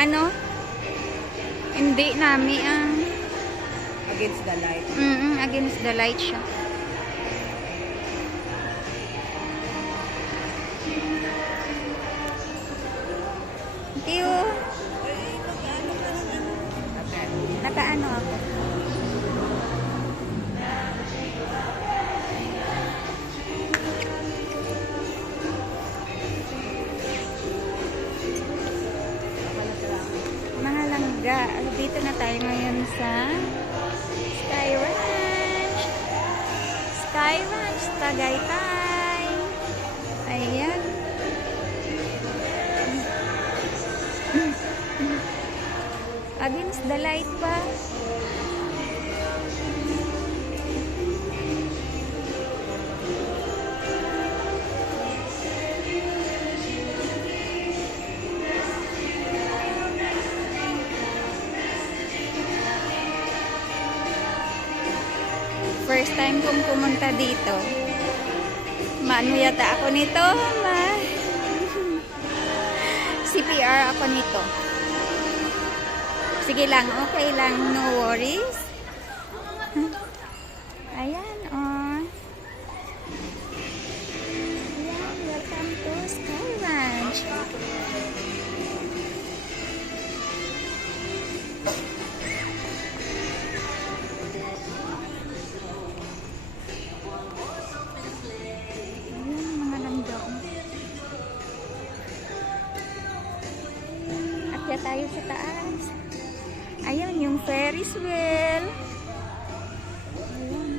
Ano? Hindi nami ang Against the light. against the light siya. Thank you. Nakaano ako. Mga langga. Dito na tayo ngayon sa Sky Ranch. Sky Ranch, Tagaytay. Ayan. Against the light pa. First time kong pumunta dito. Maano yata ako nito? CPR ako nito. Sige lang, okay lang, no worries. Ayan, oh. Ayan, welcome to Sky Ranch. Ayan, mga langgaw. Akyat tayo sa taas. Ayan, yung Ferris wheel. Ayan.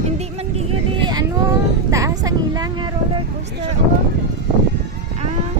Hindi man gigili, ano, taas ang ilang nga roller coaster. Oh. Ah.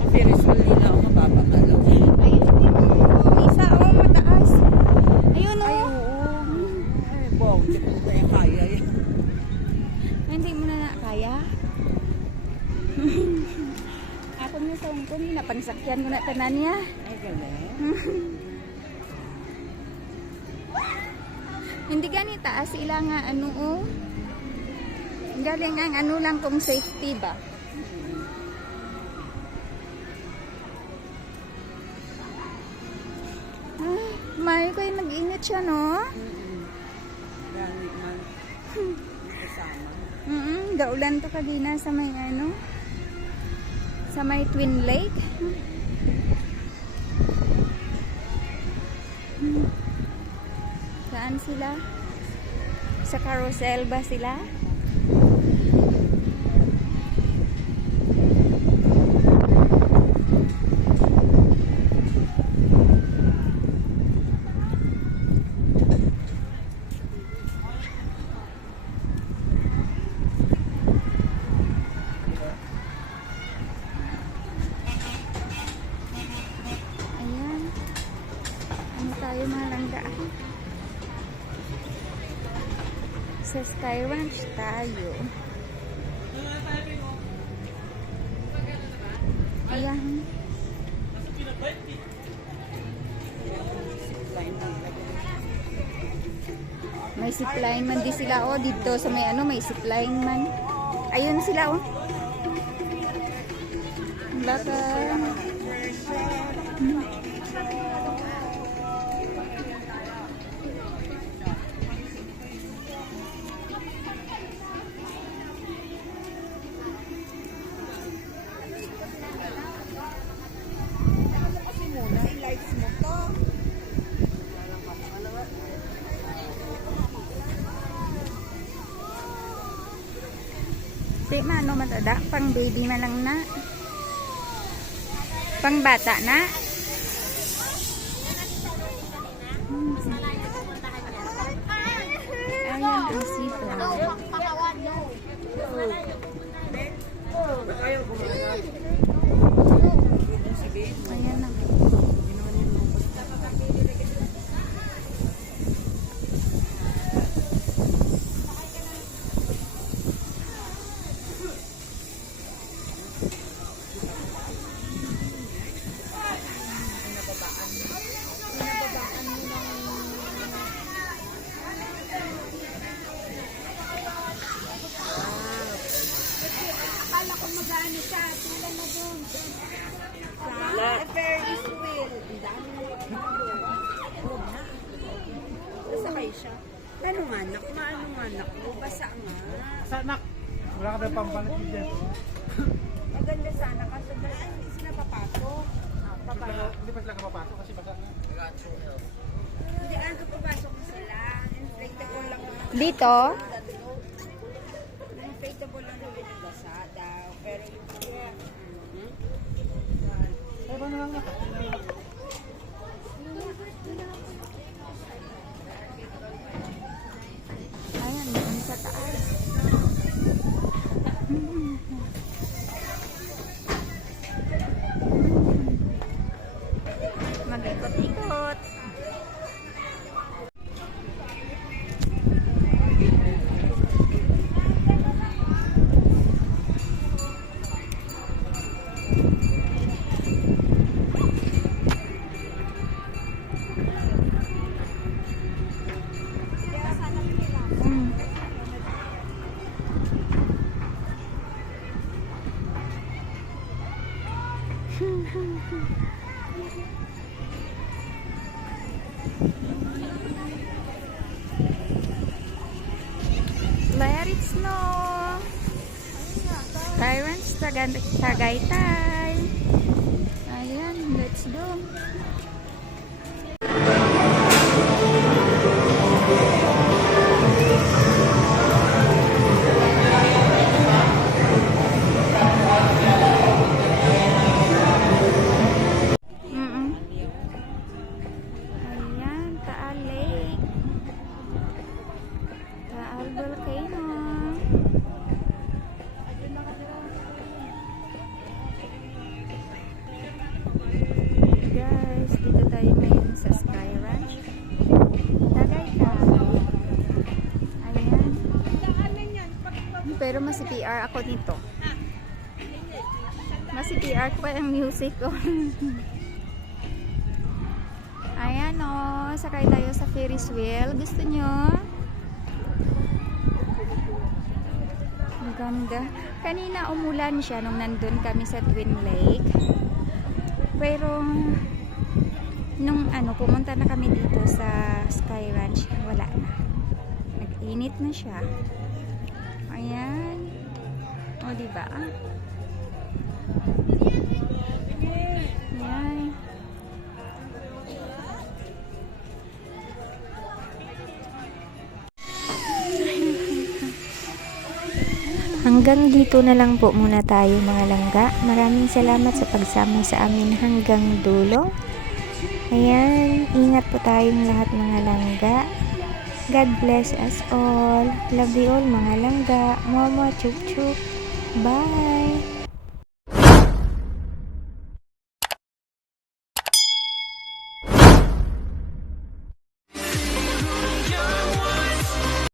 Ang Ferris wheel nila ako mapapagalaw. Ayun, hindi mo. Isa, oh, mataas. Ayun, oh. Ay, oo. Ay, bong. Hindi ko kaya kaya eh. Hindi mo na kaya? Ako na sa Hong Kong, napangsakyan ko na tanan niya. Ay, gano'n. Hindi gani taas sila nga ano oh. Galing ang ano lang kung safety ba. Ah, may ko yung mag-ingat siya no. Dami man. Kasama. Daulan to kagina sa may ano. Sa may Twin Lake. Saan sila? Sa carousel ba sila? Ayan. Ano tayo mga langga? Sa Sky Ranch tayo. Ayan. May zipline man di sila oh dito sa may ano may zipline man. Ayun sila oh. Baka matada, pang baby man lang na. Pang bata na. Ayan ang seafood. Ayan na. Akala ko mag-ano siya, tula na doon. Lahat. Ferris wheel. Ang dami na huwag na. Nasakay siya. Ano nga, anak? Maano nga, anak? Basa nga. Sa anak, wala ka ba pampalit dyan? Maganda sana kasi hindi sila papasok. Hindi pa sila kapapasok kasi basa na. Hindi ano papasok na sila. Inflatable lang naman. Dito? Inflatable lang naman yung basa daw. Pero yung Eh, ba na lang na? Ayan, doon sa taas. Mag-ikot-ikot. Mm. Let it snow. Tyrants Tagaytay. Ayan, let's go. Mm-mm. Ayan, Taal Lake. Taal Volcano. Guys, dito tayo ngayon sa Sky Ranch. Tagaytay. Ayan. Pero mas PR ako nito. Mas PR ko pa yung music ko. Ayan o, sakay tayo sa Ferris wheel. Gusto nyo? Ang ganda. Kanina umulan siya nung nandun kami sa Twin Lake. Pero nung pumunta na kami dito sa Sky Ranch, wala na. Nag-init na siya. Ayan. O, diba? Ayan. Hanggang dito na lang po muna tayo mga langga. Maraming salamat sa pagsama sa amin hanggang dulo. Ayan, ingat po tayong lahat mga langga. God bless us all. Love you all mga langga. Mama, chup chup. Bye!